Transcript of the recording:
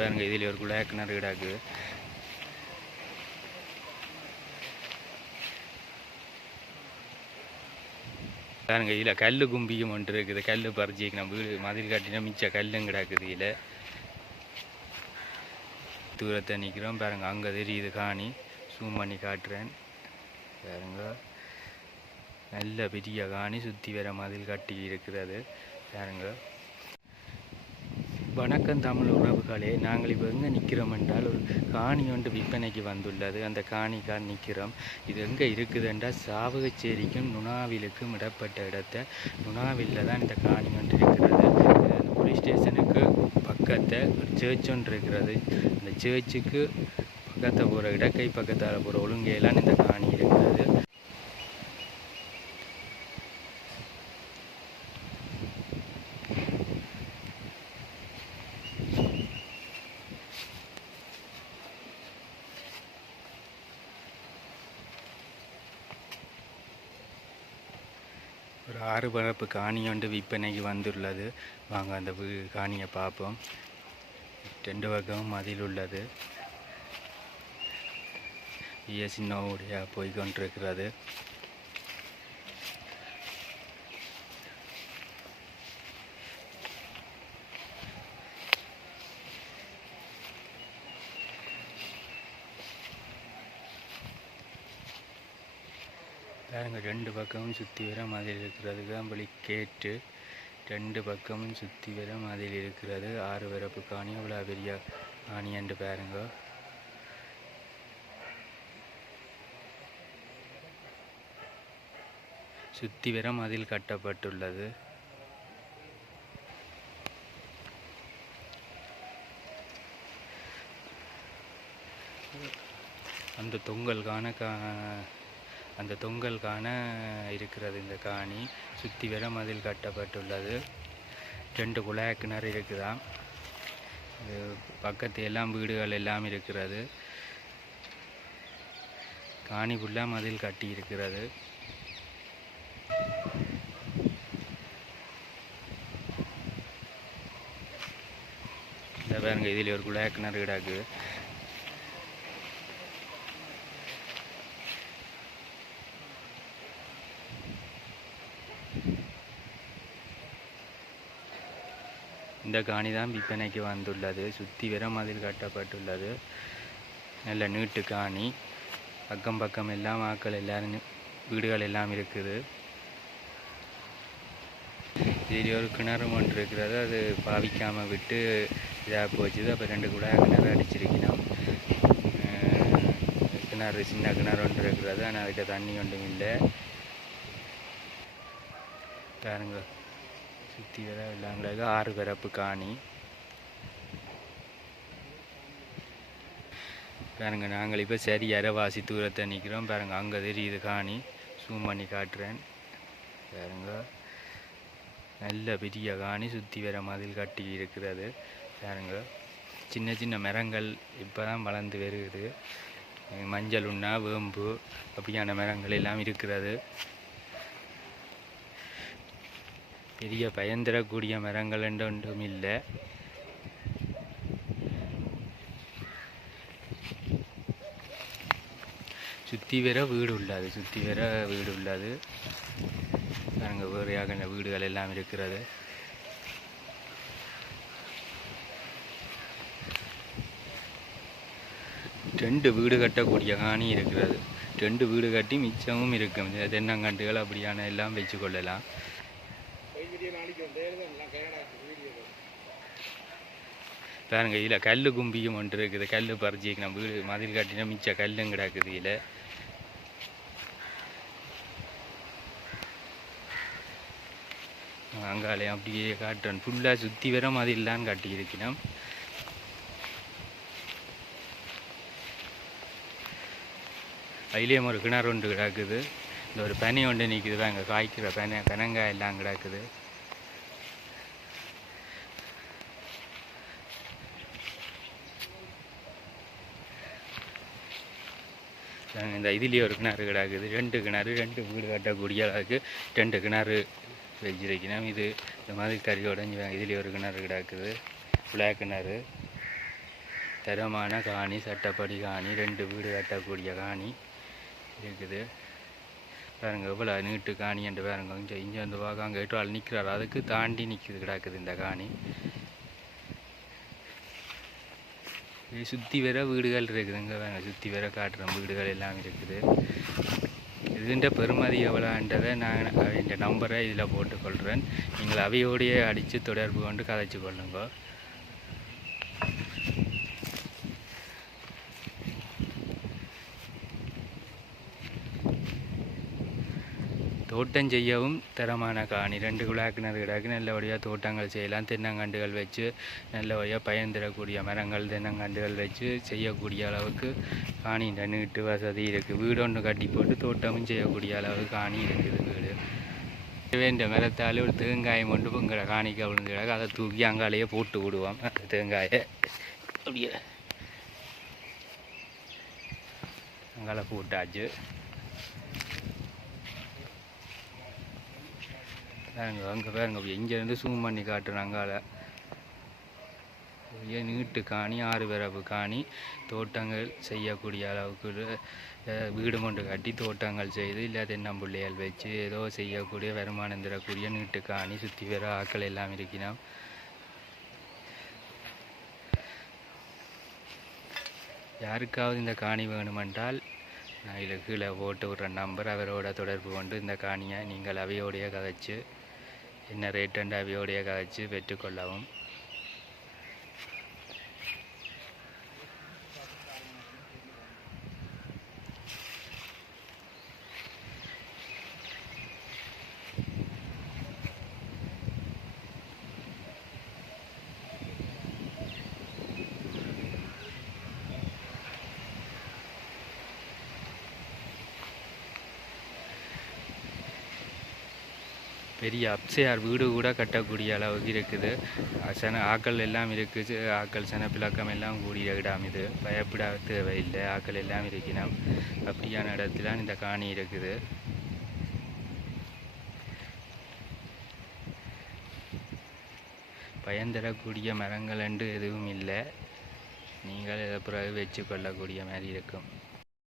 பாருங்கள் இதில் ஒரு குழாய் கிணறு கிடாக்கு. பாருங்கள் இதில் கல் கும்பியும் ஒன்று இருக்குது. கல் பறிச்சி நம்ம வீடு மதில் காட்டினா மிச்ச கல்லும் கிடாக்குது இதில். தூரத்தை நிற்கிறோம் பாருங்கள் அங்கே தெரியுது காணி. ஜூம் பண்ணி காட்டுறேன். பாருங்க. நல்ல பெரிய காணி. சுற்றி வர மதில் கட்டி இருக்கிறது பாருங்கள் வணக்கம் தமிழ் உறவுகளே நாங்கள் இப்போ எங்கே நிற்கிறோம் என்றால் ஒரு காணி ஒன்று விற்பனைக்கு வந்துள்ளது. அந்த காணிக்கால் நிற்கிறோம். இது எங்கே இருக்குதுன்றால் சாவகச்சேரிக்கும் நுணாவிலுக்கும் இடப்பட்ட இடத்த நுணாவிலில் தான் இந்த காணி ஒன்று இருக்கிறது. போலீஸ் ஸ்டேஷனுக்கு பக்கத்தில் ஒரு சர்ச் ஒன்று இருக்கிறது. அந்த சர்ச்சுக்கு பக்கத்தில் போகிற இடக்கை பக்கத்தால் போகிற ஒழுங்கையெல்லாம் இந்த காணி இருக்கிறது. ஆறு பரப்பு காணி ஒன்று விற்பனைக்கு வந்துள்ளது. வாங்க அந்த காணியை பார்ப்போம். ரெண்டு பக்கமும் மதில் உள்ளது. இயேசினோவுடைய போய் கொண்டிருக்கிறது. பாருங்க ரெண்டு பக்கமும் சுற்றி வர மதில் இருக்கிறது. காம்பளி கேட்டு ரெண்டு பக்கமும் சுற்றி வர மதில் இருக்கிறது. ஆறு வரப்பு காணி அவ்வளோ பெரிய காணியன்று பாருங்க. சுற்றி வர மதில் கட்டப்பட்டுள்ளது. அந்த தொங்கல் காண கா அந்த தொங்கல் காண இருக்கிறது இந்த காணி. சுற்றி வெற மதில் கட்டப்பட்டுள்ளது. ரெண்டு குழாய் கிணறு இருக்குதான் பக்கத்து எல்லாம் வீடுகள் எல்லாம் இருக்கிறது. காணி ஃபுல்லாக மதில் கட்டி இருக்கிறது. இந்த பாருங்க இதில் ஒரு குழாய் கிணறு கிடக்கு. இந்த காணி தான் விற்பனைக்கு வந்துள்ளது. சுற்றி வெறும் மதில் கட்டப்பட்டுள்ளது. நல்ல நீட்டு காணி. பக்கம் பக்கம் எல்லாம் ஆக்கள் எல்லாரும் வீடுகள் எல்லாம் இருக்குது. இதில் ஒரு கிணறு ஒன்று இருக்கிறது. அது பாவிக்காமல் விட்டு இதாக போச்சு. அப்போ ரெண்டு கூட கிணறு அடிச்சிருக்கணும். கிணறு சின்ன கிணறு ஒன்று இருக்கிறது. ஆனால் அதுக்கு தண்ணி ஒன்றும் இல்லை. பாருங்கள் சுற்றி வர இல்லாங்களுக்கு ஆறு பிறப்பு காணி பாருங்க நாங்கள் இப்போ சரி அரைவாசி தூரத்தை நிற்கிறோம் பாருங்க அங்கே தெரியுது காணி. ஜூம் பண்ணி காட்டுறேன். பாருங்க. நல்ல பெரிய காணி சுற்றி வர மதில் கட்டி இருக்கிறது. பாருங்க. சின்ன சின்ன மரங்கள் இப்போ தான் வளர்ந்து வருகிறது மஞ்சள் உண்ணா வேம்பு அப்படியான மரங்கள் எல்லாம் இருக்கிறது. பெரிய பயந்திரக்கூடிய மரங்கள் என்றொன்றும் இல்லை. சுற்றி வர வீடு உள்ளது சுற்றி வர வீடு உள்ளது. அங்கே வேறையாக வீடுகள் எல்லாம் இருக்கிறது. ரெண்டு வீடு கட்டக்கூடிய காணி இருக்கிறது. ரெண்டு வீடு கட்டி மிச்சமும் இருக்கும். தென்னங்கண்டுகள் அப்படியான எல்லாம் வச்சு கொள்ளலாம் பாருங்க இதில் கல் கும்பியும் ஒன்று இருக்குது. கல் பறிச்சு நம்ம வீடு மதில் கட்டினா மிச்ச கல்லும் கிடக்குது இதில். அங்காலையும் அப்படியே காட்டுறேன். ஃபுல்லாக சுற்றி வர மதில்லாம் கட்டி இருக்கணும் ஒரு கிணறு ஒன்று கிடக்குது. இந்த ஒரு பனி ஒன்று நிற்குது அங்கே காய்க்கிற பனை பனங்காய் எல்லாம் கிடக்குது. நாங்கள் இந்த இதுலேயே ஒரு கிணறு கிடக்குது. ரெண்டு கிணறு ரெண்டு வீடு கட்டக்கூடிய அளவுக்கு ரெண்டு கிணறு வச்சிருக்கணும் இது இந்த மாதிரி கறி உடஞ்சி இதுலேயே ஒரு கிணறு கிடக்குது. பிளாக் கிணறு. தரமான காணி சட்டப்படி காணி ரெண்டு வீடு கட்டக்கூடிய காணி இருக்குது. பாருங்க எவ்வளோ நீட்டு காணி என்று பாருங்க. இங்கே இங்கே வந்து பார்க்க அங்கே எட்டு ஆள் நிற்கிறாரு அதுக்கு தாண்டி நிற்கிது கிடக்குது இந்த காணி இது சுற்றி வர வீடுகள் இருக்குதுங்க இங்கே சுற்றி வர காட்டுறோம் வீடுகள் எல்லாம் இருக்குது. இதுன்ற பெருமதி எவ்வளோன்றதை நான் இந்த நம்பரை இதில் போட்டுக்கொள்கிறேன் நீங்கள் அவையோடையே அடித்து தொடர்பு கொண்டு கதைச்சு கொள்ளுங்க. தோட்டம் செய்யவும் தரமான காணி. ரெண்டு குழாக்கிணறு கிடக்கு நல்லபடியாக தோட்டங்கள் செய்யலாம். தென்னங்கண்டுகள் வச்சு நல்லபடியாக பயன் தரக்கூடிய மரங்கள் தென்னங்கண்டுகள் வச்சு செய்யக்கூடிய அளவுக்கு காணி நீட்டு வசதி இருக்குது வீடு ஒன்று கட்டி போட்டு தோட்டமும் செய்யக்கூடிய அளவுக்கு காணி இருக்குது வீடு. வேண்ட மரத்தால் ஒரு தேங்காயம் கொண்டு உங்களை காணிக்க விழுந்து கிடக்கு. அதை தூக்கி அங்காலேயே போட்டு விடுவோம். அந்த தேங்காயை. அப்படியே. அங்கால போட்டாச்சு. பாருங்க அங்கே பாருங்க இங்கேருந்து சூம் பண்ணி காட்டுறாங்க அதை பெரிய நீட்டு காணி ஆறு பிறப்பு காணி தோட்டங்கள் செய்யக்கூடிய அளவுக்கு வீடு கொண்டு கட்டி தோட்டங்கள் செய்து இல்லை தென்னம்பிள்ளைகள் வச்சு ஏதோ செய்யக்கூடிய வருமானம் தரக்கூடிய நீட்டு காணி சுற்றி வர ஆக்கள் எல்லாம் இருக்கணும் யாருக்காவது இந்த காணி வேணுமென்றால் நான் இதில் கீழே போட்டு விட்ற நம்பர் அவரோட தொடர்பு கொண்டு இந்த காணியை நீங்கள் அவையோடைய கதைச்சு என்ன ரேட் அண்ட் அவியோடைய காய்ச்சி பெற்றுக்கொள்ளவும். பெரிய அப்சையார் வீடு கூட கட்டக்கூடிய அளவுக்கு இருக்குது. அஹ் சன ஆக்கள் எல்லாம் இருக்குது ஆக்கள் சனப்பிலக்கம் எல்லாம் கூடிய இடம் இது. பயப்பட தேவையில்லை. ஆக்கள் எல்லாம் இருக்கணும் அப்படியான இடத்துல இந்த காணி இருக்குது. பயந்தரக்கூடிய மரங்கள் என்று எதுவும் இல்லை. நீங்கள் எதை பிறகு வச்சு கொள்ளக்கூடிய மாதிரி இருக்கும்.